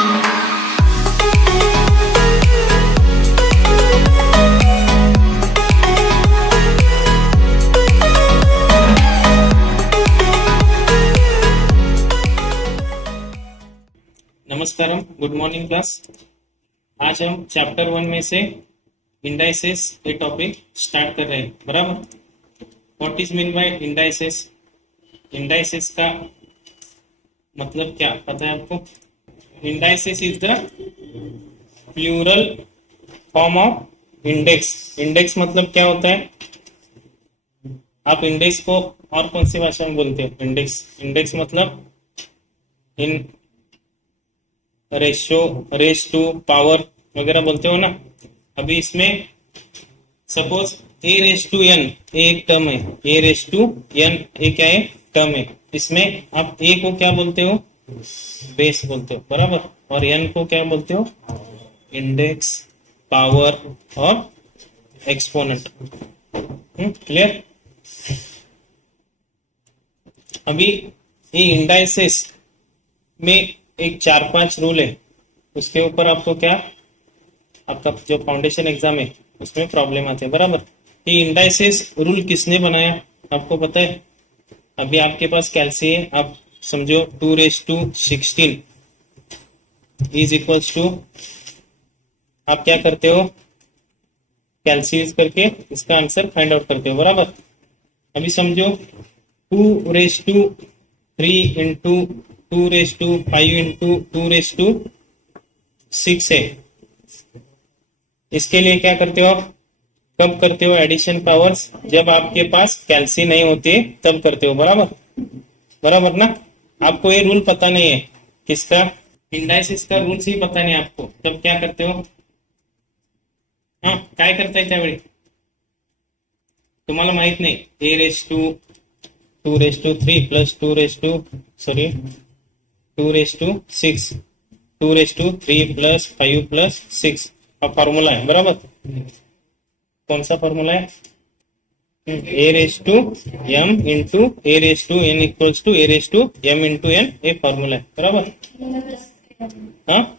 नमस्कारम, good morning class. आज हम chapter 1 में से इंडाइसेस ये टॉपिक स्टार्ट कर रहे हैं। बराबर। What is mean by indices? Indices का मतलब क्या पता है आपको? Indices is the plural form of index. Index मतलब क्या होता है? आप इंडेक्स को और कौन सी भाषा में बोलते हो? इंडेक्स मतलब इन रेस टू पावर वगैरह बोलते हो ना। अभी इसमें suppose A raise to N एक टर्म है, ए रेस टू एन ए क्या है? टर्म है। इसमें आप ए को क्या बोलते हो? बेस बोलते हो। बराबर। और एन को क्या बोलते हो? इंडेक्स, पावर और एक्सपोनेंट। क्लियर? अभी ये इंडाइसेस में एक 4-5 रूल है, उसके ऊपर आपको क्या, आपका जो फाउंडेशन एग्जाम है उसमें प्रॉब्लम आते हैं। बराबर। ये इंडाइसेस रूल किसने बनाया आपको पता है? अभी आपके पास कैलसी है, आप समझो 2⁻16 इज इक्वल्स टू, आप क्या करते हो? कैलसी यूज करके इसका आंसर फाइंड आउट करते हो। बराबर। अभी समझो 2⁻3 इंटू 2⁻5 इंटू 2⁻6 है। इसके लिए क्या करते हो आप? कब करते हो एडिशन पावर्स? जब आपके पास कैलसी नहीं होती है तब करते हो। बराबर ना। आपको ये रूल पता नहीं है किसका? इंडाइसिस का रूल्स ही पता नहीं आपको, तब क्या करते हो? हाँ, काय करताय त्यावेळी तुम्हाला माहित नाही। ए रेस टू 2⁻3 प्लस 2⁻6 2⁻3 प्लस 5 प्लस 6 का फॉर्मूला है। बराबर। कौन सा फॉर्मूला है? ए raise to m into a raise to n equals to A raise to m into n, ये फॉर्मूला है। बराबर। हाँ,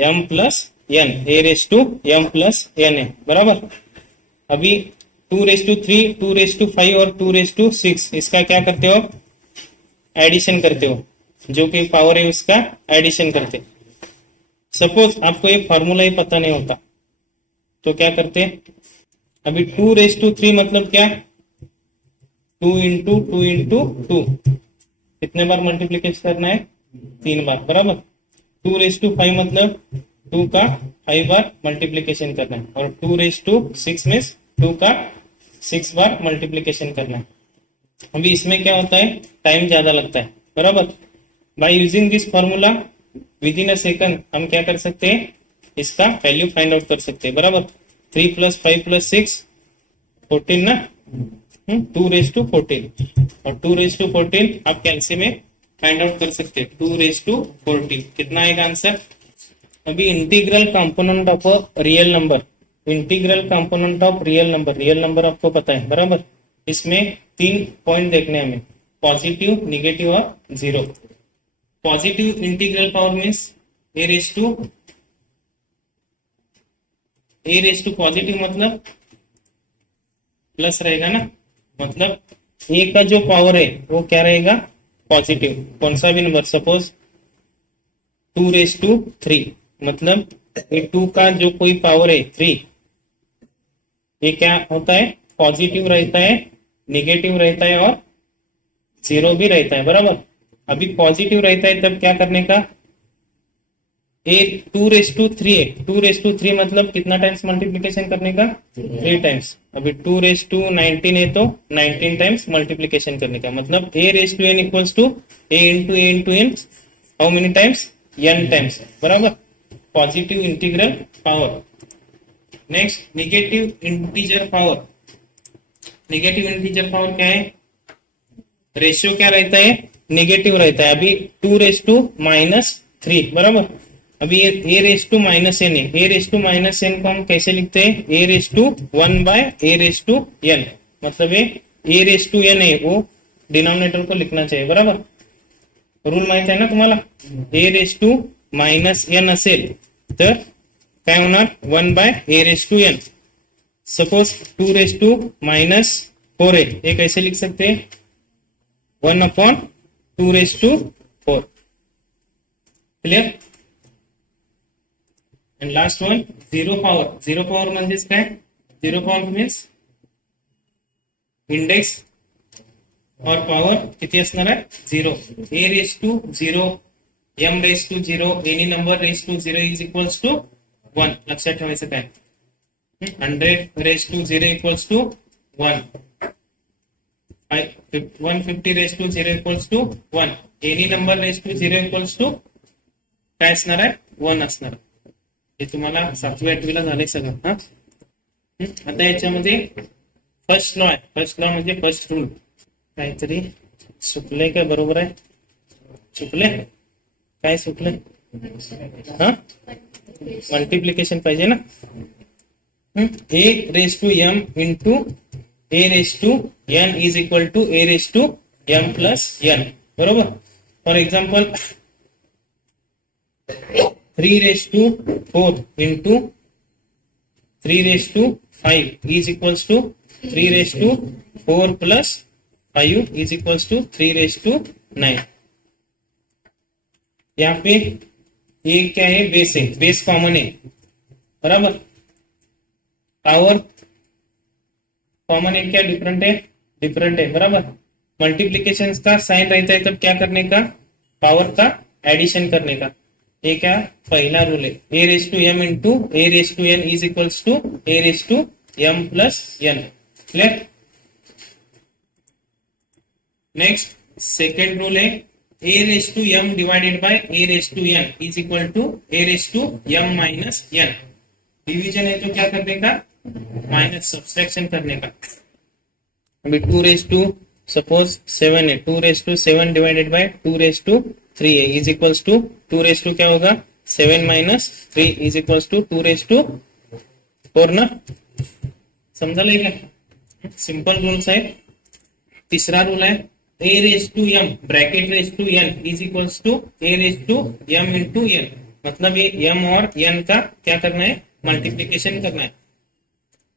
m plus n, a raise to m plus n है। बराबर। अभी 2⁻3 2⁻5 और 2⁻6 इसका क्या करते हो? एडिशन करते हो, जो कि पावर है उसका एडिशन करते। सपोज आपको ये फॉर्मूला ही पता नहीं होता तो क्या करते? अभी 2⁻3 मतलब क्या? 2 इंटू 2 इंटू 2, कितने बार मल्टीप्लीकेशन करना है? 3 बार। बराबर। 2⁻5 मतलब 2 का 5 बार मल्टीप्लीकेशन करना है, और 2⁻6 में 2 का 6 बार मल्टीप्लीकेशन करना है। अभी इसमें क्या होता है? टाइम ज्यादा लगता है। बराबर। By using this formula with in a second हम क्या कर सकते हैं? इसका वैल्यू फाइंड आउट कर सकते हैं। बराबर। 3 प्लस 5 प्लस 6 14 ना। 2⁻14 और 2⁻14 आप कैलसी में फाइंड आउट कर सकते हैं। 2⁻14 कितना आएगा आंसर? अभी integral component of a real number, integral component of real number आपको पता है। बराबर। इसमें 3 पॉइंट देखने हमें, पॉजिटिव, निगेटिव और zero. Positive integral power means A raise to positive मतलब प्लस रहेगा ना, मतलब ए का जो पावर है वो क्या रहेगा? पॉजिटिव। कौन सा भी नंबर, सपोज 2⁻3 मतलब ये 2 का जो कोई पावर है 3, ये क्या होता है? पॉजिटिव रहता है, निगेटिव रहता है और जीरो भी रहता है। बराबर। अभी पॉजिटिव रहता है तब क्या करने का? ए 2⁻3 है, 2⁻3 मतलब कितना टाइम्स मल्टीप्लीकेशन करने का? 3 टाइम्स। अभी 2⁻19 है तो 19 टाइम्स मल्टीप्लीकेशन करने का, मतलब a raise to n equals to a into n how many times? n times. बराबर। Positive integral power. Next negative integer power. Negative integer power क्या है? रेशियो क्या रहता है? निगेटिव रहता है। अभी 2⁻−3। बराबर। अभी a raise to minus N है, ए रेस टू माइनस एन को हम कैसे लिखते हैं? ए रेस टू 1/a⁻n, मतलब ए रेस टू एन है वो डिनोमिनेटर को लिखना चाहिए। बराबर। रूल माहित आहे ना तुम्हाला, ए रेस टू मायनस एन असेल तर काय होणार 1/a/n। Suppose 2 raise to minus 4 है, ये कैसे लिख सकते हैं 1/2 raise to 4। Clear. And last one zero power म्हणजेच काय, झिरो पॉवर मीन्स इंडेक्स और पॉवर किती असणार आहे 0। A raise to 0, m raise to 0, any number raise to 0 is equals to 1। लक्षात ठेवायचं काय, 100 raise to 0 equals to 1, 150 raise to 0 equals to 1, any number raise to 0 equals to काय असणार आहे 1 असणार। हे तुम्हाला 7वी 8वीला झाले सगळं हा। आता याच्यामध्ये फर्स्ट लॉ आहे, फर्स्ट लॉ म्हणजे फर्स्ट रूल। काहीतरी चुकले का बरोबर आहे, चुकले काय चुकले हा, मल्टिप्लिकेशन पाहिजे ना। A raise to m into a raise to N is equal to A raise to m plus n, बरोबर। For example 3 raise to 4 into 3 raise to 5 is equals to 3 raise to 4 plus 5 is equals to 3 raise to 9। यहाँ पे ये क्या है, base है, base common है, बराबर। Power common है क्या डिफरेंट है, डिफरेंट है, बराबर। मल्टीप्लीकेशन का साइन रहता है तब क्या करने का, पावर का एडिशन करने का। ये क्या पहला रूल है, ए raise to m into a raise to N is equals to A raise to m plus n. Clear. Next second rule है ए raise to m divided by a raise to N is equal to A raise to m minus n. Division है तो क्या करने का, minus subtraction करने का। अभी 2 raise to suppose 7 है, 2 raise to 7 divided by 2 raise to 3 है is equals to 2 raise to क्या होगा 7 minus 3 is equals to 2 raise to 4 ना। समझा लेगा, सिंपल रूल्स है। तीसरा रूल है ए raise to m bracket raise to N is equals to A raise to m into n. मतलब ये एम और एन का क्या करना है, मल्टीप्लीकेशन करना है।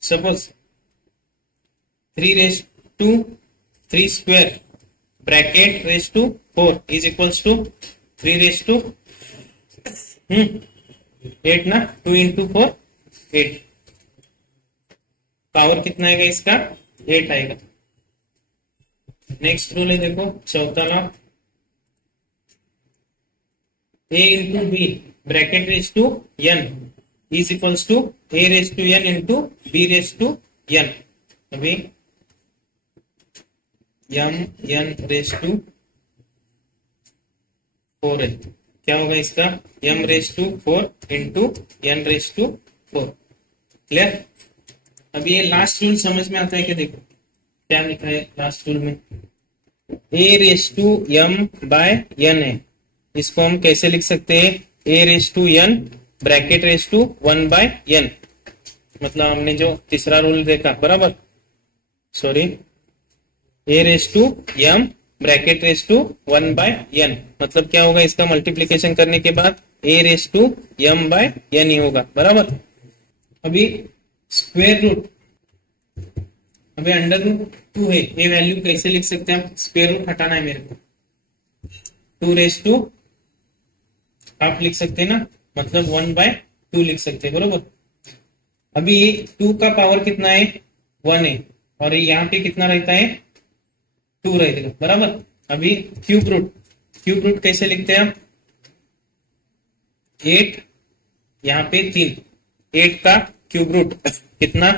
Suppose 3 raise to 3 square bracket raise to 4 is equals to 3 raise to 8 ना, 2 इंटू 4 8। पावर कितना आएगा इसका 8 आएगा। नेक्स्ट रूल है देखो चौथा law, A into B bracket raise to N is equals to A raise to N into B raise to N. अभी M N raise to 4 है, क्या होगा इसका M raise to 4 into N raise to 4। Clear. अभी ये last rule समझ में आता है कि देखो क्या लिखा है लास्ट रूल में, a raise to m by n है, इसको हम कैसे लिख सकते हैं a raise to n bracket raise to 1 by n. मतलब हमने जो तीसरा रूल देखा, बराबर, sorry, a raise to m bracket raise to 1 by n. मतलब क्या होगा इसका मल्टीप्लीकेशन करने के बाद a raise to m by n ही होगा, बराबर। अभी स्क्वायर रूट, अभी अंडर रूट 2 है, ये वैल्यू कैसे लिख सकते हैं हम, स्क्वायर रूट हटाना है मेरे को, 2 रेस टू आप लिख सकते हैं ना, मतलब 1/2 लिख सकते हैं, बरोबर। अभी 2 का पावर कितना है 1 है, और यहाँ पे कितना रहता है 2 रहेगा, बराबर। अभी क्यूब रूट कैसे लिखते हैं हम, 8 यहाँ पे 3, 8 का क्यूब रूट कितना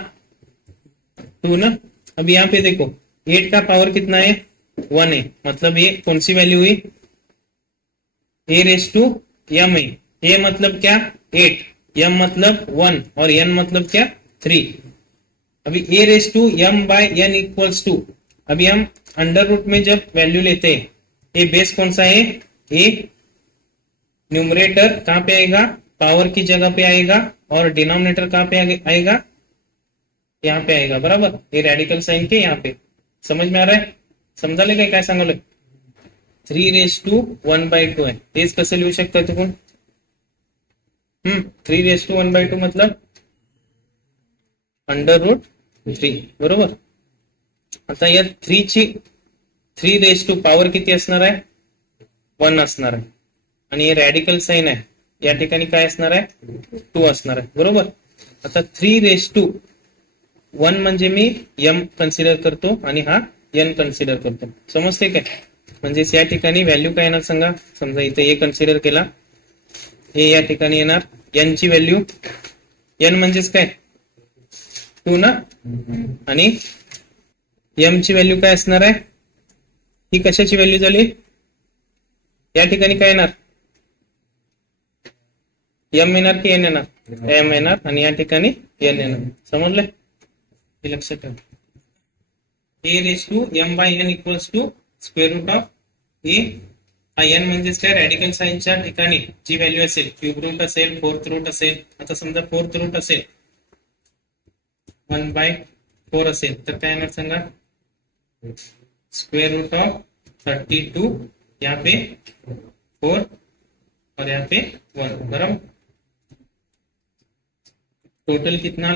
2 ना। अभी यहाँ पे देखो 8 का पावर कितना है 1 है, मतलब ये कौन सी वैल्यू हुई ए रेस टू एम है। ए मतलब क्या 8, एम मतलब 1 और एन मतलब क्या 3। अभी a raise to m by n equals to, अभी हम अंडर रूट में जब वैल्यू लेते हैं, ये बेस कौन सा है, ए न्यूमरेटर कहां पे आएगा, पावर की जगह पे आएगा, और डिनोमिनेटर कहां पे आएगा, यहाँ पे आएगा, बराबर। ये रेडिकल साइन के यहाँ पे, समझ में आ रहा है, समझा लेगा काय सांगवलं 3/1/2 आहे. तेच कसं लिहू शकता तुम्ही? 3/1/2 मतलब √3 बरोबर. आता या 3 पॉवर किती असणार आहे? 1 असणार आहे. आणि हे रॅडिकल साइन आहे, या ठिकाणी काय असणार आहे? 2 असणार आहे बरोबर. आता 3/1 म्हणजे मी m कन्सिडर करतो आणि हा n कन्सिडर करतो. समजते काय? म्हणजे या ठिकाणी व्हॅल्यू काय येणार सांगा. समजा इथे ए कन्सिडर केला, हे या ठिकाणी येणार n ची व्हॅल्यू. n म्हणजेच काय? 2 ना. आणि m ची व्हॅल्यू काय असणार आहे? ही कशाची व्हॅल्यू झाली? या ठिकाणी काय येणार? m येणार की n येणार? m येणार आणि या ठिकाणी n येणार. समजलं? हे लक्षात ठेवा. a/m/n equals to square root of a. हा n म्हणजेच काय? रॅडिकल साइनच्या ठिकाणी जी व्हॅल्यू असेल, क्यूब रूट असेल, फोर्थ रूट असेल. आता समजा फोर्थ रूट असेल 1/4 असेल तर काय येणार सांगा? स्क्वेयर रूट ऑफ 32, यहाँ पे 4 और यहाँ पे 1 बराबर. टोटल कितना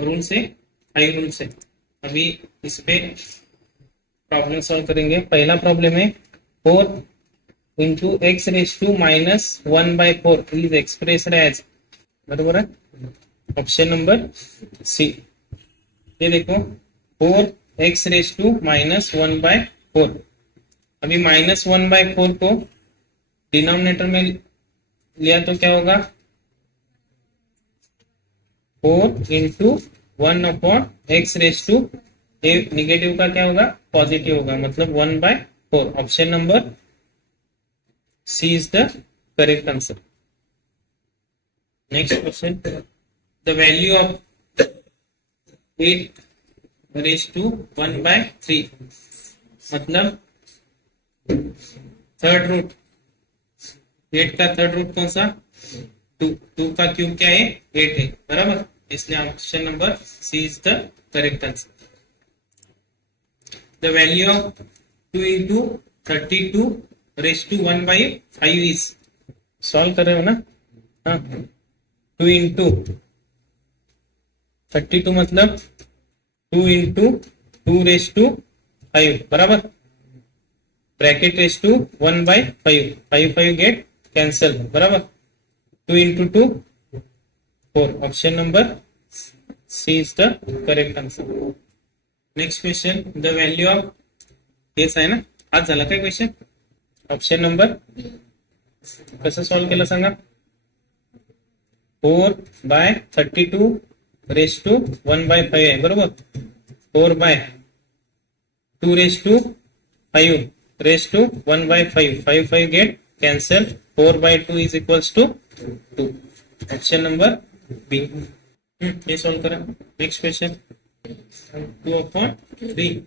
रूल्स है? 5 रूल्स है. अभी इस पे प्रॉब्लम सॉल्व करेंगे. पहला प्रॉब्लम है 4 into x⁻1/4 is expressed as, बरोबर है. Option number C. ये देखो 4x⁻1/4. अभी -1/4 को डिनोमिनेटर में लिया तो क्या होगा? 4 इंटू 1/x⁻, ये निगेटिव का क्या होगा? पॉजिटिव होगा, मतलब 1/4. Option number C is the correct answer. Next question. The value of 8⁻1/3 मतलब थर्ड रूट. 8 का थर्ड रूट कौन सा? 2 का क्यूब क्या है? 8 है बराबर. इसलिए option number C is the correct answer. The value of 2 into 32⁻1/5 is. Solve कर रहे हो ना? हाँ. 2 इंटू 32 मतलब 2 इंटू 2⁵5 बराबर. ब्रैकेट ⁻1/5, 5 गेट कैंसल बराबर. 2 into 2 4. Option number C is the correct answer. Next question. The value of, हेच आहे ना? आज झाला काय क्वेश्चन? ऑप्शन नंबर कसं सॉल्व केलं सांगा. 4/32⁻1/5 आहे बरोबर. 4/2⁵5 5 get cancel. 4/2 is equals to 2. Option number B. ये सॉल्व करा. Next question. 2/3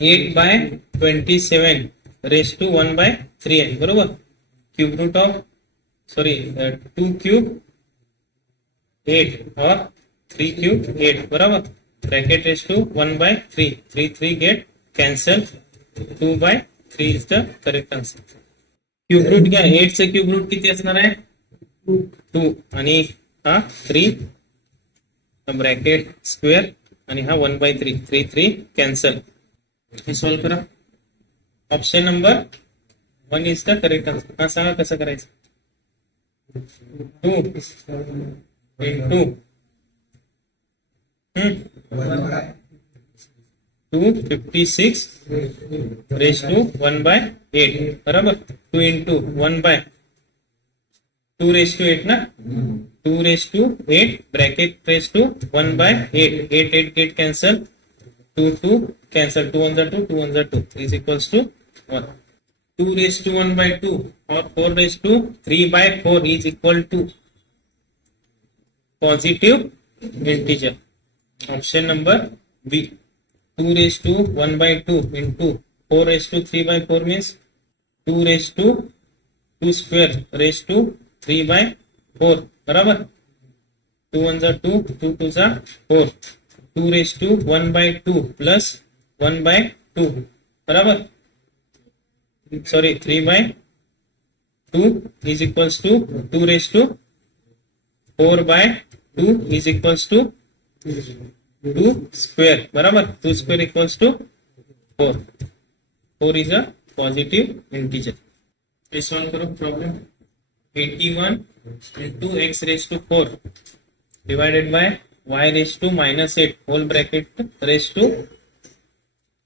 8/27⁻1/3 आहे बरोबर. क्यूब रूट ऑफ 2 क्यूब 8 और 3 क्यूब 8 बराबर. Bracket ⁻1/3, 3 get cancel. 2/3 is the correct answer. Cube root क्या? 8 से क्यूब रूट किती असणार आहे? 2 आणि हा 3 ब्रॅकेट स्क्वेअर आणि हा 1/3, 3 कॅन्सल. हे सॉल्व करा. Option number 1 is the correct answer. हा सांगा कसं करायचं. 2 इंटू 256⁻1/8 बराबर. 2 इंटू 1/2⁸8 ना. 2⁸8 bracket ⁻1/8, 8 get cancel. 2 cancel. 2 1 2, 2 1 2 is equals to 1. 2⁻1/2 और 4⁻3/4 is equal to positive integer. Option number B. 2⁻1/2 into 4⁻3/4 means 2 square ⁻3/4 बराबर. 2 1 2, 2 2 4. 2⁻1/2 प्लस 1/2 बराबर. sorry 3 by 2 is equals to 2 raised to 4 by 2 is equals to 2 square बराबर 2 square equals to 4. 4 is a positive integer. This one करो problem 81 into x raised to 4 divided by y raised to minus 8 whole bracket raised to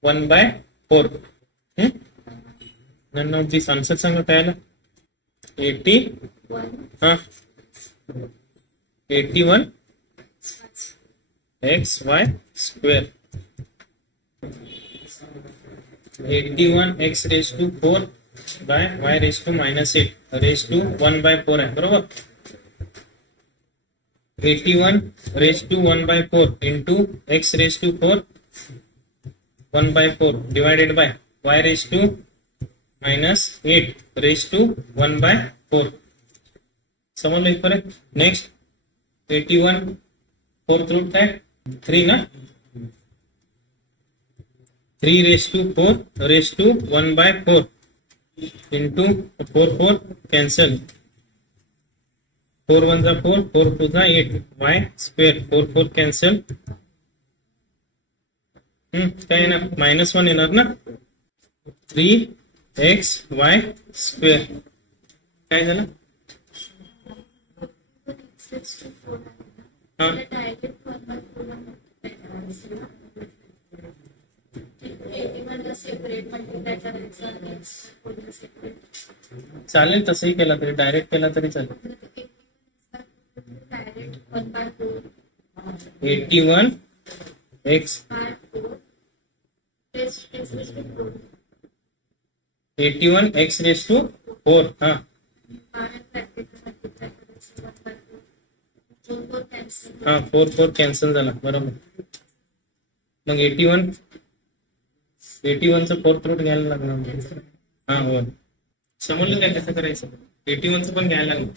1 by 4. None of these answers सांगा काय आला 81 xy square 81 x raised to 4 by y raised to minus 8 raised to 1 by 4 है बरोबर 81 raised to 1 by 4 into x raised to 4 1 by 4 divided by y raised to minus 8 raised to 1 by 4 समझ लो पर next 81 fourth root का 3 ना 3 raised to 4 raised to 1 by 4 into 4 4 cancel 4 1 4 4 2 8 y square 4 4 cancel काय ना -1 येणार ना 3 x y square काय झालं चालेल तसंही केला तरी डायरेक्ट केला तरी चालेल 81 x 81 x raised to 4 हाँ 4 4 कॅन्सल झाला बरोबर मग 81 चं फोर्थ रूट घ्यायला लागणार हा हो समजलं काय कसं करायचं 81 चं पण घ्यायला लागलं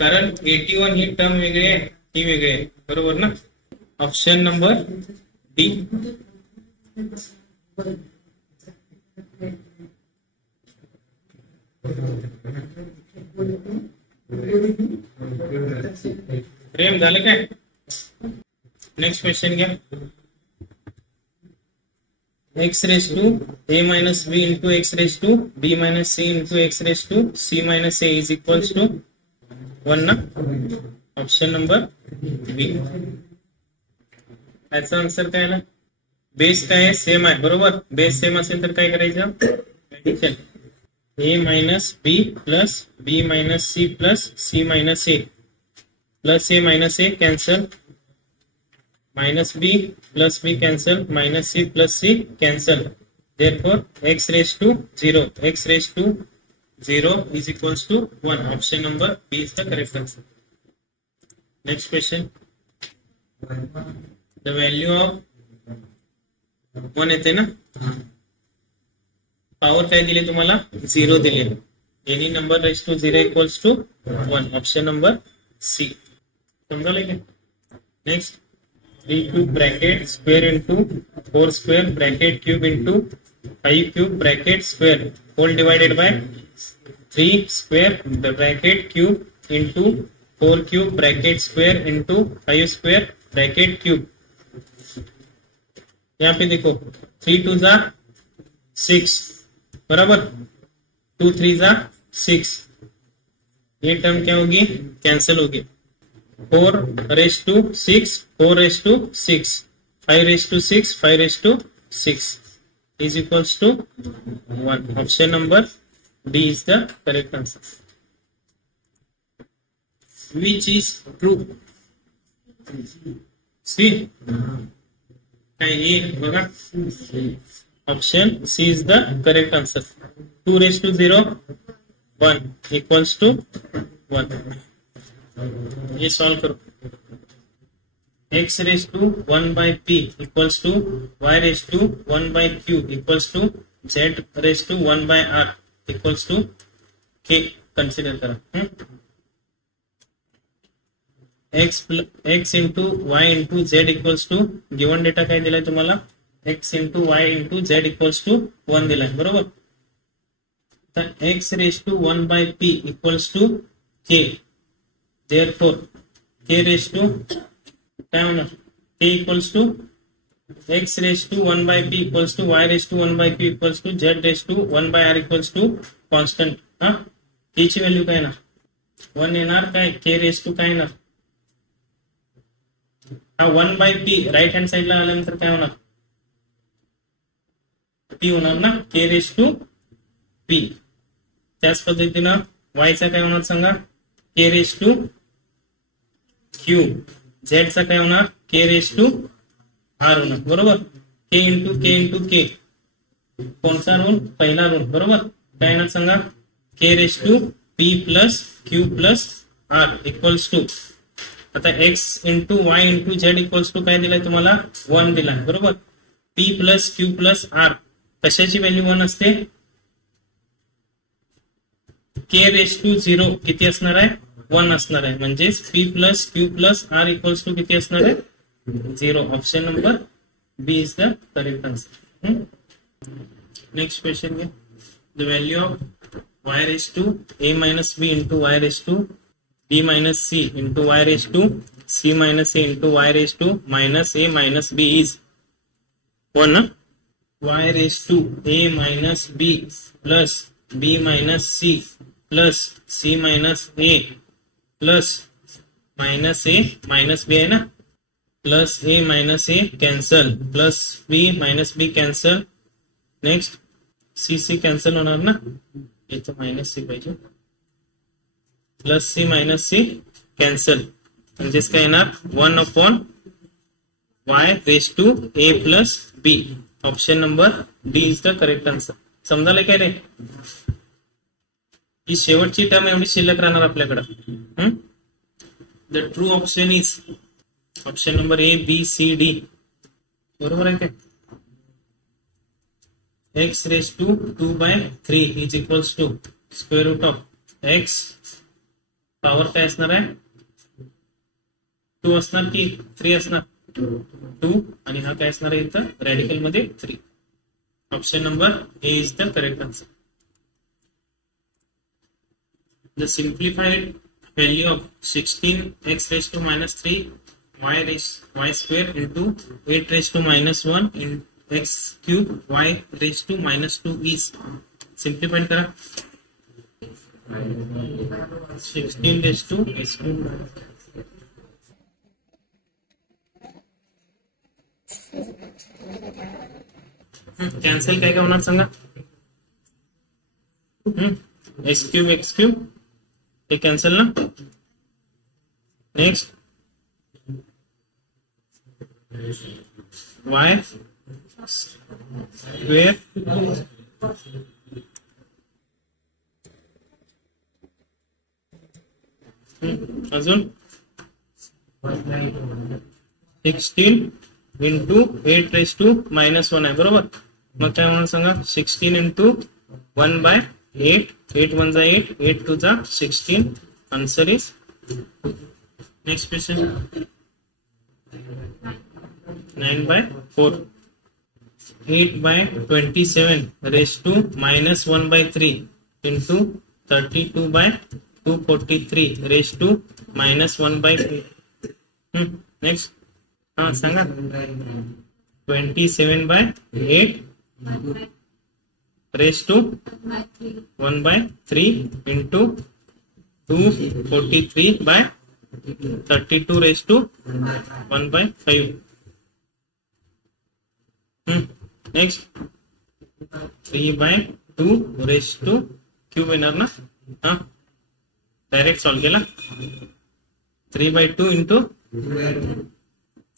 कारण 81 ही टर्म वेगळी आहे ही वेगळी आहे बरोबर ना ऑप्शन नंबर डी प्रेम झालं काय नेक्स्ट क्वेश्चन घ्या x raised to a minus b into x raised to b minus c into x raised to c minus a is equals to 1 ना ऑप्शन नंबर बी याचा answer काय आला base काय आहे same आहे बरोबर base same असेल तर काय करायचं addition a minus b plus b minus c plus c minus a plus a minus a cancel minus b plus b cancel minus c plus c cancel therefore x raised to 0 x raised to 0 is equals to 1 option number B is the correct answer. Next question the value of 1 येते ना power काय दिले तुम्हाला 0 दिले any number raised to 0 equals to 1 option number C समझा क्या next 3 cube bracket square into 4 square bracket cube into 5 cube bracket square whole divided by 3 square bracket cube into 4 cube bracket square into 5 square bracket cube यहाँ पे देखो 3 2 जा 6 बराबर 2 3 जा 6 ये term क्या होगी कैंसिल होगी 4 raised to 6 4 raised to 6 5 raised to 6 5 raised to 6 is equals to 1 option number D is the correct answer which is true C ये बघा option C is the correct answer 2 raised to 0 1 equals to 1 ये solve करो x raised to 1 by p equals to y raised to 1 by q equals to z raised to 1 by r equals to k consider करा x into y into z equals to given data काय दिलाय तुम्हाला X into Y into Z equals to 1 दिलाय बरोबर. तर X raise to 1 by P equals to K. Therefore K raise to काय होणार, K equals to X raise to 1 by P equals to Y raise to 1 by P equals to Z raise to 1 by R equals to constant. हा K ची value काय येणार 1 येणार. काय के raise to काय येणार, हा 1 बाय पी राईट हँड साइडला आल्यानंतर काय होणार पी होणार ना, के रेस टू पी. त्याच पद्धतीनं वायचा काय होणार सांगा, के रेस टू क्यू. झेडचा काय होणार के रेस टू आर होणार बरोबर. के इंटू के कोणता रूल, पहिला रूल बरोबर. काय येणार सांगा, k raise to p plus q plus r equals to. आता x into Y into Z equals to काय दिलाय तुम्हाला 1 दिलाय बरोबर. P plus q plus r कशाची व्हॅल्यू 1 असते, के रेस टू 0 किती असणार आहे 1 असणार आहे. म्हणजेच p plus q plus r equals to किती असणार आहे 0. Option number B is the correct answer. Next question घे. The value of y raise to a minus b into y raise to b minus c into y raise to c minus a into y raise to minus a minus b is 1. Y raise to a minus b plus b minus c plus c minus a plus minus a minus b आहे ना, plus a minus a cancel plus b minus b cancel. Next c c cancel होणार ना, इथं minus c पाहिजे, plus c minus c cancel. म्हणजेच काय येणार 1 upon y raise to a plus b. Option number D is the correct answer. समजायला काय रे, ही शेवटची टर्म एवढी शिल्लक राहणार आपल्याकडं. The true option is option number A B C D बरोबर आहे काय. X raise to 2 by 3 is equals to square root of X power काय असणार आहे 2 असणार की 3 असणार 2 आणि हा काय असणार आहे इथं रॅडिकल मध्ये 3. Option number A is the correct answer. The simplified value of 16x raised to minus 3 y square into 8 raised to minus 1 in x cube y raised to minus 2 is. Simplified करा. 16 raised to x cube. Cancel काय काय होणार सांगा. X cube हे cancel ना. Next वाय square अजून 16 into 8 raise to minus 1 आहे बरोबर. मग काय म्हणून सांगा 16 इंटू 1 बाय 8 8 1 जा 8 8 2 जा 16. Answer is. Next question 9 by 4 8 by 27 raise to minus 1 by 3 into 32 by 243 raise to minus 1 by 4. Next हा सांगा 27 बाय 8 raise to 1 by 3 into 243 by 32 raise to 1 by 5. Next 3 by 2 raise to cube येणार ना. हा direct solve केला. 3 by 2 into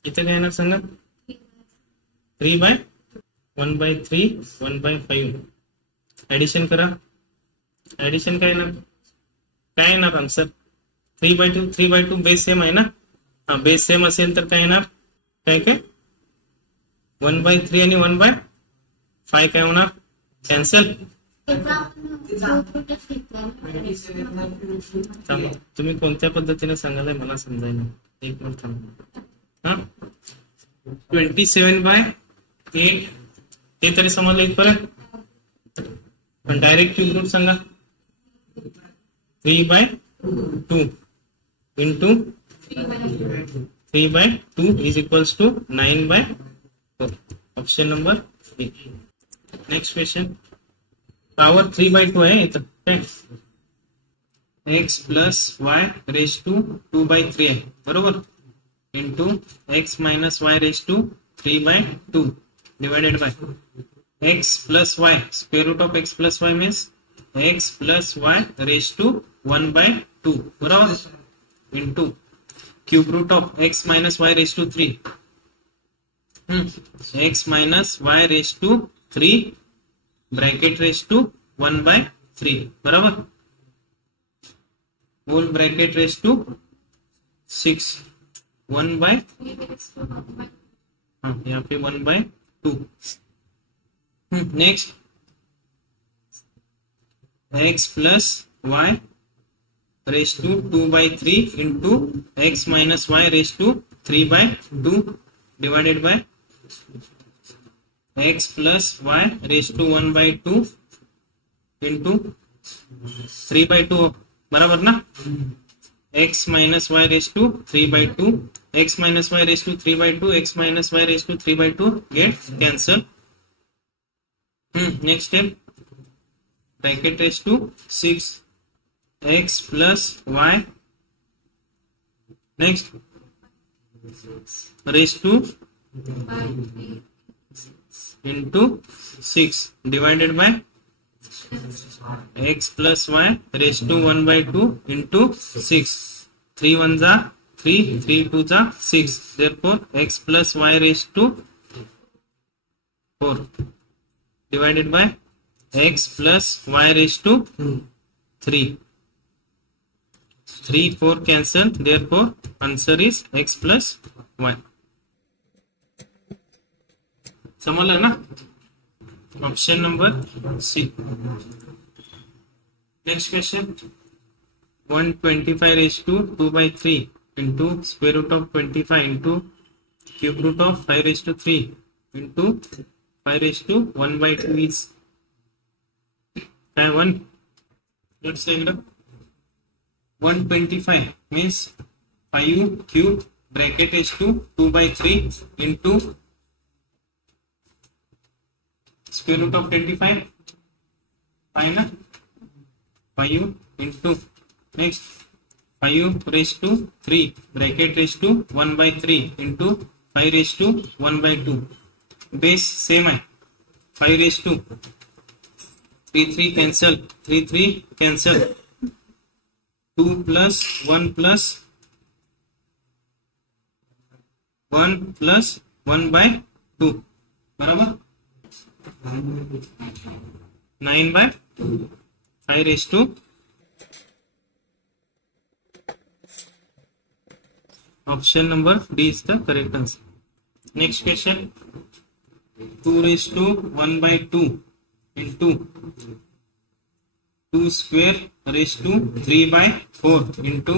इथं काय येणार सांगा 3 by 1 by 3 1 by 5. ऍडिशन करा. ऍडिशन काय येणार answer 3 by 2 3 by 2 base same आहे ना. हा बेस सेम असेल तर काय येणार काय 1 by 3 आणि 1 by 5 काय होणार कॅन्सल. तुम्ही कोणत्या पद्धतीने सांगाल मला समजायला. एक मिनिट थांबा. हा 27 by 8 ते तरी समजलं इथपर्यंत. पण direct cube root Sanga. 3/2 into 3/2 is equals to 9/4. Option number A. Next question. Power 3/2 है इथं. x plus y raised to 2/3 आहे बरोबर. into x minus y raised to 3/2 divided by x plus y. Square root of x plus y means x plus y raised to 1/2 बराबर. into cube root of x minus y raised to 3. x minus y raised to 3 bracket raised to 1/3 बराबर. whole bracket raised to 6 यहाँ पे 1/2. Next x plus y raised to 2/3 into x minus y raised to 3/2 divided by x plus y raised to 1/2 into 3/2 बराबर ना. x minus y raised to 3/2, x minus y raised to 3/2, x minus y raised to 3/2 get cancel. Next step, bracket raised to 6 x plus y. Next raised to into 6 divided by x plus y raised to 1/2 into 6. 3 1s are 3, 3 2s are 6. Therefore, x plus y raised to 4 divided by x plus y raised to 3. 3 4 cancel. Therefore, answer is x plus y. समझ ना. Option number C. Next question. 125 raised to 2/3 into square root of 25 into cube root of 5 raised to 3 into 5 raised to 1/2 is 1. Let's say 125 means 5 cube bracket raised to 2/3 into square root of 25 5 into next 5 raised to 3 bracket raised to 1/3 into 5 raised to 1/2. base same है. 5 raised to 3 3 cancel, 3 3 cancel. 2 plus 1 plus 1 plus 1/2 बराबर 9/2. 5 raised to option number D is the correct answer. Next question. 2 raised to 1/2 into 2 square raised to 3/4 into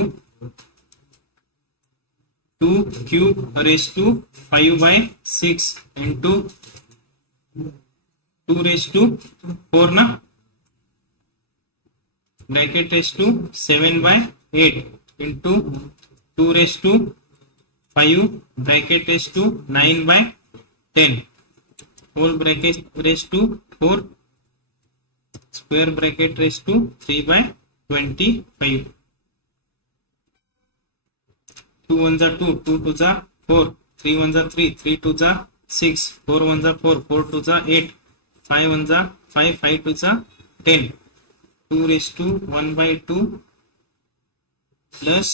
2 cube raised to 5/6 into 2 raised to 4 ना bracket raised to 7/8 into 2 raised to 5 bracket raised to 9/10 whole bracket raised to 4 square bracket raised to 3/25. 2 1s are 2, 2 2s are 4, 3 1s are 3, 3 2s are 6, 4 1s are 4, 4 2s are 8, 5 1s are 5, 5 2s are 10. 2 raised to 1/2 plus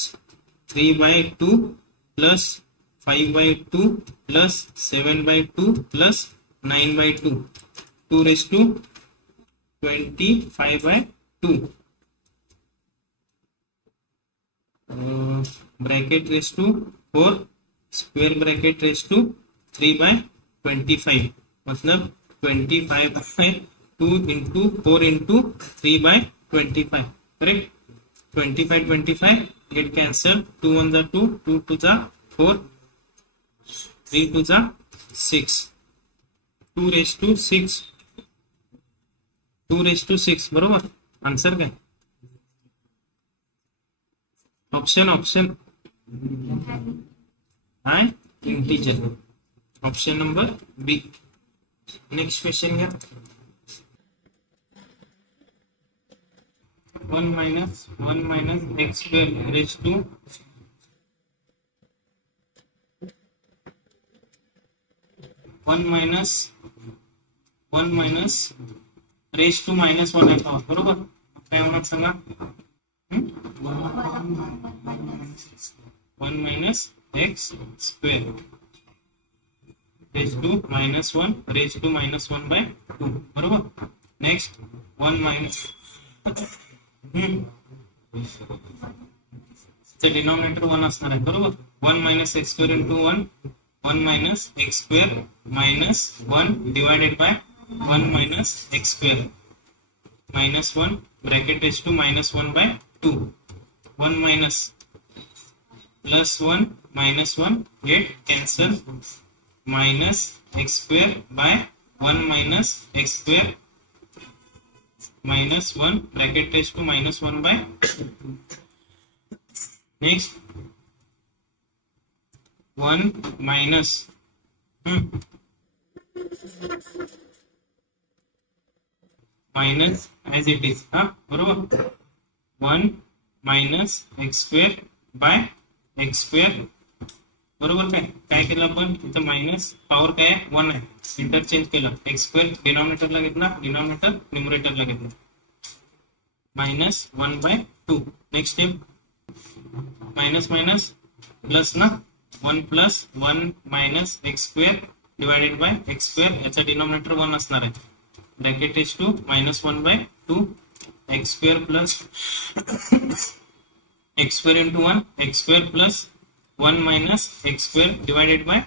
3/2 plus 5/2 plus 7/2 plus 9/2. 2 raised to 25/2. Bracket raised to 4 square bracket raised to 3/25 मतलब 25/2 into 4 into 3/25 correct. 25 get cancel. 2 1s are 2, 2 2s are 4, 3 2s are 6. 2⁶. 2⁶ बरोबर. Answer काय? Option काय? Integer. Option number B. Next question घ्या. 1 minus x square raised to 1 minus raised to -1 आहे का? बरोबर. काय होणार सांगा? 1 minus x square raised to -1 raised to -1/2 बरोबर. नेक्स्ट 1 minus डिनॉमिनेटर 1 असणार आहे बरोबर. 1 minus x square into 1 minus x square minus 1 divided by 1 minus x square minus 1 bracket raised to -1/2. 1 minus plus 1 minus 1 get cancel minus x square by 1 minus x square minus 1 bracket raised to -1/2. Next 1 minus minus as it is बरोबर. 1 minus x square by x square बरोबर. काय केलं आपण इथं minus power काय 1 आहे interchange केलं. x square डिनॉमिनेटरला घेतला, डिनॉमिनेटर न्यूमरेटरला घेतला. -1/2. Next step minus minus plus ना 1 plus 1 minus x square divided by x square याचा डिनॉमिनेटर 1 असणार आहे. Bracket raise to -1/2 x square plus x square into 1 x square plus 1 minus x square divided by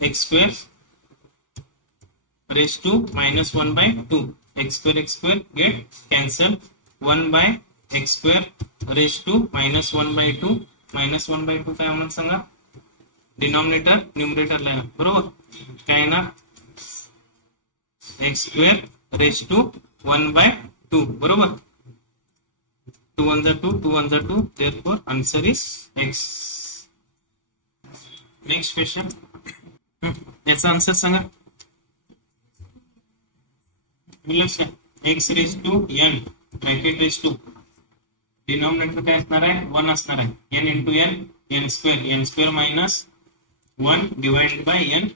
x square raised to -1/2. x square get cancel. 1 by x square raised to -1/2. -1/2 काय होणार सांगा? Denominator numerator ला बरोबर. काय येणार? x square raised to 1/2 बरोबर. 2 1 2 2 1 2. Therefore answer is x. Next question. याचा answer सांगा. x raised to n bracket raise to denominator काय असणार आहे? 1 असणार आहे. n into n square minus 1 divided by n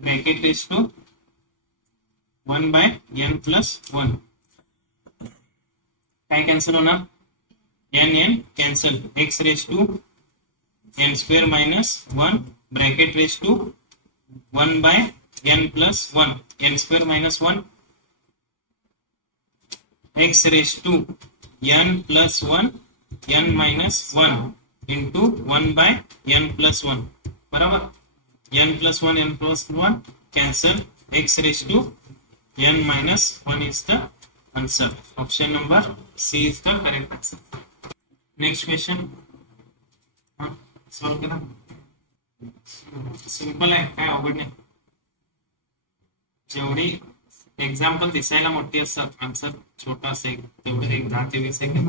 bracket raise to 1/n plus 1. काय cancel होणार? n cancel. x raise to n square minus 1 bracket raise to 1/n plus 1 n square minus 1 x raised to n plus 1 n minus 1 into 1/n plus 1 बराबर. n plus 1 n plus 1 cancel. x raised to n minus 1 is the answer. Option number C is the correct answer. Next question. Solve करा. Simple आहे, काय अवघड नाही. जेवढी example दिसायला मोठी असतात आन्सर छोटा असेल तेवढे 10 ते 20 सेकंद.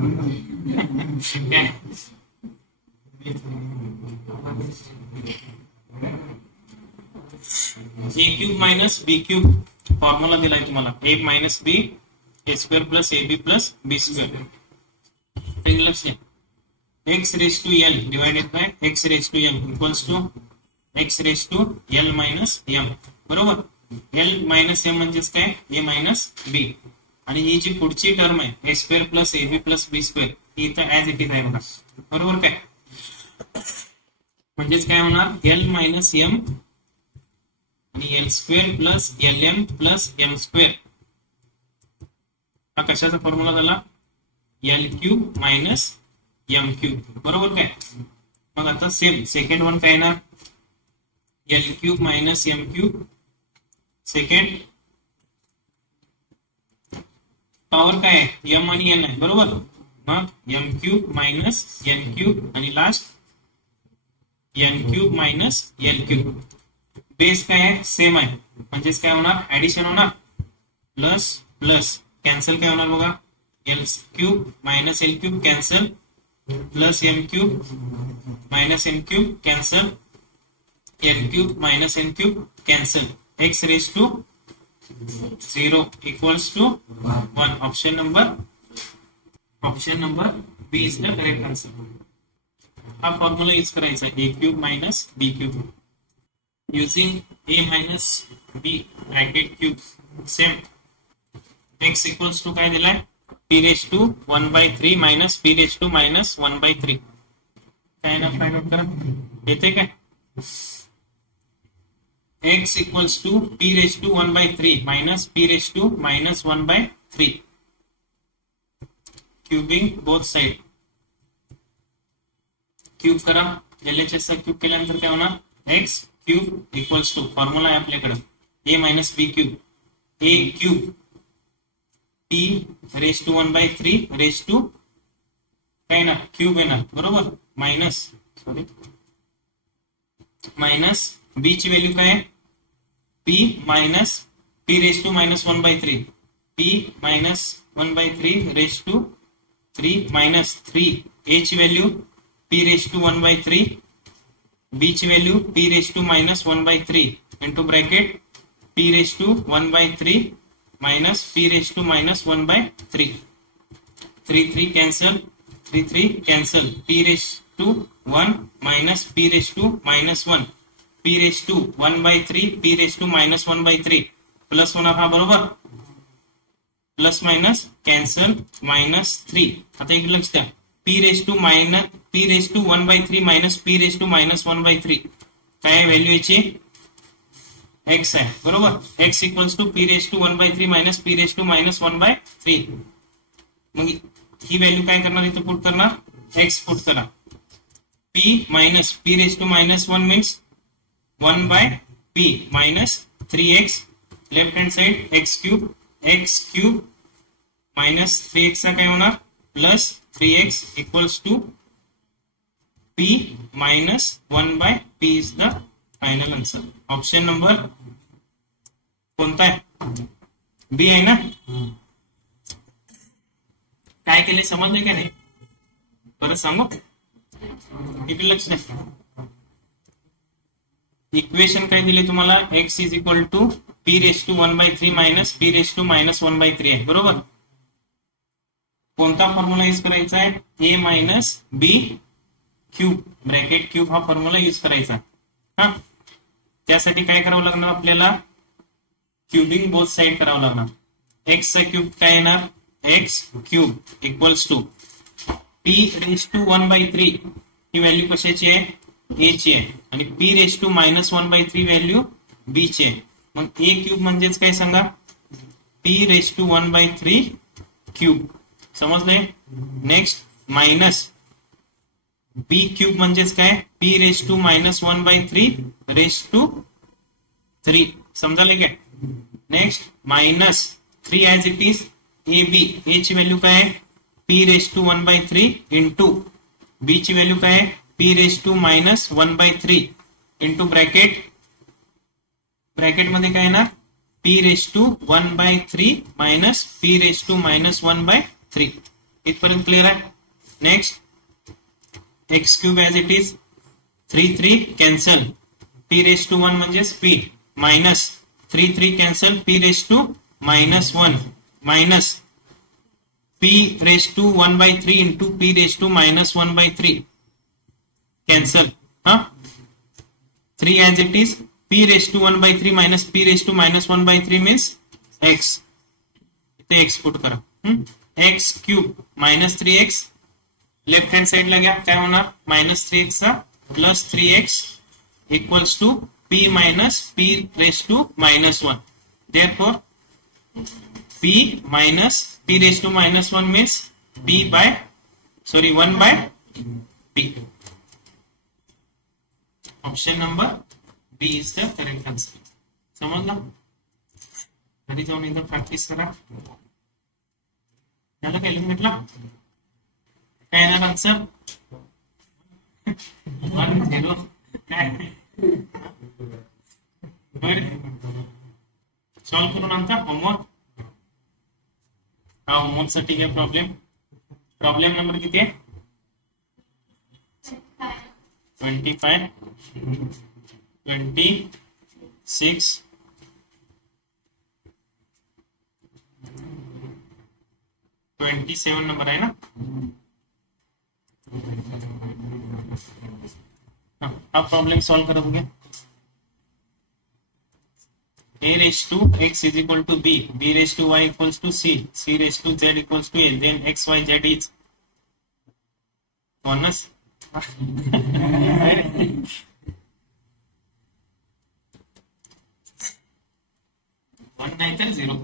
A cube minus b cube formula दिलाय तुम्हाला. A minus b a square plus a b plus b square. x raised to l divided by x raised to m equals to x raised to l minus m बरोबर. l minus m म्हणजेच काय? a minus b. आणि ही जी पुढची term आहे a square plus ab plus b square ही इथं as it is आहे बघा बरोबर. काय म्हणजेच काय होणार? l minus m आणि l square plus lm plus m square. हा कशाचा फॉर्म्युला झाला? l cube minus m cube बरोबर. काय मग आता सेम सेकंड वन काय येणार? l cube minus m cube. Second power काय आहे? m आणि n आहे बरोबर. मग m cube minus n cube आणि last n cube minus l cube base काय आहे सेम आहे म्हणजेच काय होणार ऍडिशन होणार प्लस प्लस कॅन्सल काय होणार बघा L cube minus L cube cancel plus M cube minus N cube cancel N cube minus N cube cancel X raise to 0 equals to 1. Option number B is the correct answer. हा formula use करायचा a cube minus b cube using a minus b bracket cube same x equals to काय दिलाय p raised to 1/3 minus p raised to minus 1/3 काय ना find out करा येते काय x equals to p raised to 1/3 minus p raised to minus 1/3 cubing both side cube करा LHS चा cube केल्यानंतर काय होणार x cube equals to formula आहे आपल्याकडे a minus b cube a cube p raise to 1/3 raise to काय ना cube येणार बरोबर मायनस सॉरी मायनस b ची व्हॅल्यू काय आहे p minus p raised to minus 1/3 p minus 1/3 raised to 3 minus 3 a ची value p raised to 1/3 b ची value p raised to minus 1/3 into bracket p raised to 1/3 minus p raised to minus 1/3 3 cancel 3 cancel p raised to 1 minus p raised to minus 1 p raised to 1/3 p raised to minus 1/3 plus होणार हा बरोबर plus minus cancel minus 3 आता एक लक्ष द्या p raised to 1/3 minus p raised to minus 1/3 काय value याची x आहे बरोबर x equals to p raised to 1/3 minus p raised to minus 1/3 mug he value काय करणार इथे पुट करणार x पुट करा p minus p raised to minus 1 means 1/p minus 3x left hand side x cube minus 3x चा काय होणार plus 3x equals to p minus 1/p is the final answer. Option number कोणता आहे b आहे ना काय केले समजले का नाही परत सांगू इकडे लक्ष द्या इक्वेशन काय दिले तुम्हाला x is equal to p raise to 1/3 minus p raise to minus 1/3 आहे बरोबर कोणता फॉर्म्युला यूज करायचा आहे a minus b cube bracket cube हा फॉर्म्युला यूज करायचा हा त्यासाठी काय करावं लागणार आपल्याला क्यूबिंग बोथ साइड करावं लागणार x चा क्यूब काय येणार x cube equals to p raise to 1/3 ही व्हॅल्यू कशाची आहे a ची आहे आणि p raise to minus 1/3 value b ची आहे मग a क्यूब म्हणजेच काय सांगा p रेज टू 1/3 क्यूब समजले नेक्स्ट मायनस b क्यूब म्हणजेच काय p raise to minus 1/3 raise to 3 समजाले काय next minus 3 as it is ab a ची व्हॅल्यू काय आहे p raise to 1/3 into b ची व्हॅल्यू काय आहे p raise to minus 1/3 into bracket मध्ये काय येणार p raise to 1/3 minus p raise to minus 1/3 इथपर्यंत क्लिअर आहे next x cube as it is 3 cancel p raise to 1 म्हणजेच p minus 3 cancel p raise to minus 1 minus p raise to 1/3 into p raise to minus 1/3 cancel 3 as it is p raised to 1/3 minus p raised to minus 1/3 means x इथे x put करा x cube minus 3x left hand side ला घ्या काय होणार minus 3x चा plus 3x equals to p minus p raised to minus 1 therefore p minus p raised to minus 1 means 1/p option number B is the correct answer समजला घरी जाऊन एकदा practice करा झालं काय लिहून काय येणार आन्सर 1 0 काय सॉल्व करून आणता होमवर्क. हा होमवर्क साठी काय प्रॉब्लेम नंबर किती आहे? 25, 26, 27 नंबर आहे ना. हा प्रॉब्लेम सॉल्व करा बघूया. a raised to x is equal to b, b raised to y equals to c, c raised to z equals to a, then x, y, z is bonus. One नाही तर 0.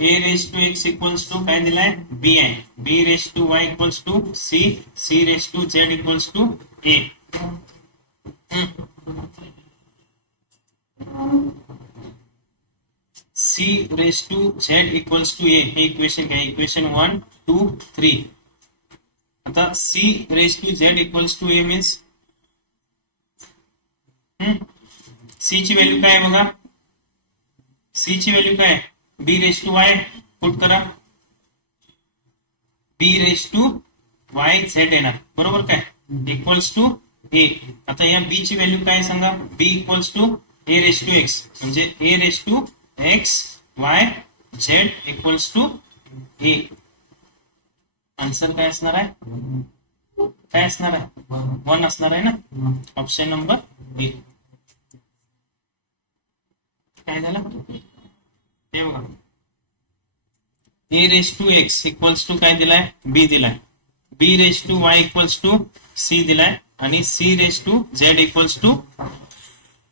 a raised to x equals to काय दिलाय? b आहे. b raised to y equals to c, c raised to z equals to a. c raised to z equals to a हे equation काय? Equation 1, 2, 3. आता c raised to z equals to a means c ची value काय आहे बघा. c ची value काय आहे? b raised to y put करा. b raised to y z येणार बरोबर काय? Equals to a. आता या b ची व्हॅल्यू काय सांगा? b equals to a raised to x म्हणजे a raised to x y z equals to a. Answer काय असणार आहे? काय असणार आहे? 1 असणार आहे ना. Option number A. काय झालं ते बघा. a raised to x equals to काय दिलाय? b दिलाय. b raised to y equals to c दिलाय आणि c raised to z equals to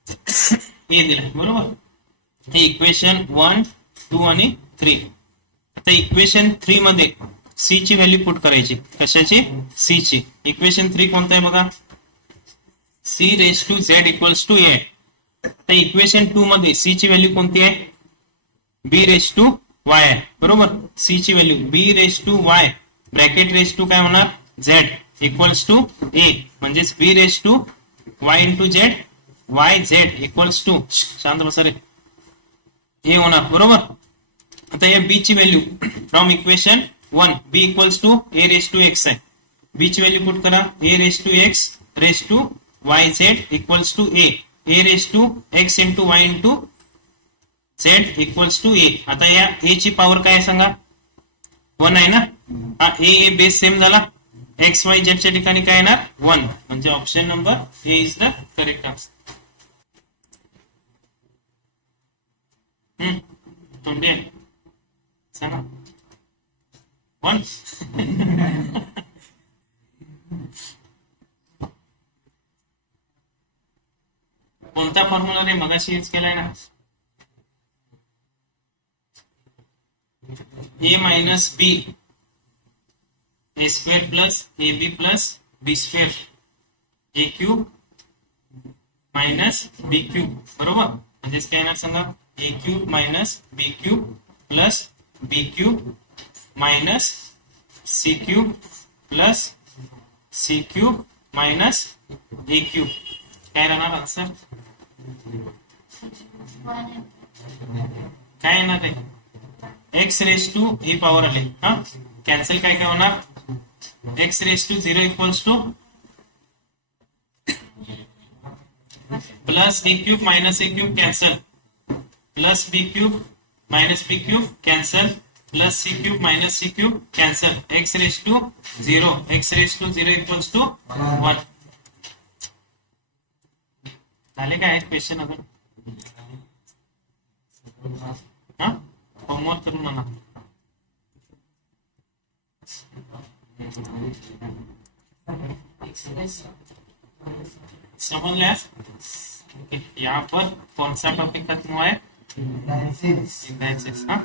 a दिलाय बरोबर. हे इक्वेशन 1, 2 आणि 3. आता इक्वेशन 3 मध्ये c ची व्हॅल्यू पुट करायची. कशाची? c ची. इक्वेशन 3 कोणतं आहे बघा? c raised to z equals to a. आता इक्वेशन 2 मध्ये c ची व्हॅल्यू कोणती आहे? b raised to y आहे बरोबर. c ची value b raised to y bracket raised to काय होणार? z इक्वल्स टू a म्हणजेच b raised to y into z y z equals to शांत बसा रे हे होणार बरोबर. आता या b ची value from equation 1 b equals to a raised to x आहे. b ची व्हॅल्यू पुट करा. a raised to x raised to y z equals to a, a raised to x into y into z equals to a. आता या a ची power काय आहे सांगा? 1 आहे ना. हा a बेस सेम झाला. x y z च्या ठिकाणी काय येणार? 1 म्हणजे option number A is the correct answer. तोंडे सांगा 1. कोणता फॉर्म्युला रे मगाशी यूज केलाय ना? a minus b a square plus ab plus b square a cube minus b cube बरोबर. म्हणजेच काय येणार सांगा? a cube minus b cube plus b cube minus c cube plus c cube minus a cube. काय राहणार answer? काय येणार आहे? x raise to a power आले हा कॅन्सल. काय काय होणार? x raise to 0 equals to plus a cube minus a cube cancel plus b cube minus b cube cancel plus c cube minus c cube cancel. x raise to 0 x raise to 0 equals to 1. झाले काय question अजून? हा homework करून आणा. समझ लिया? यहाँ पर कौन सा टॉपिक खत्म हुआ है? इंडाइसिस. हाँ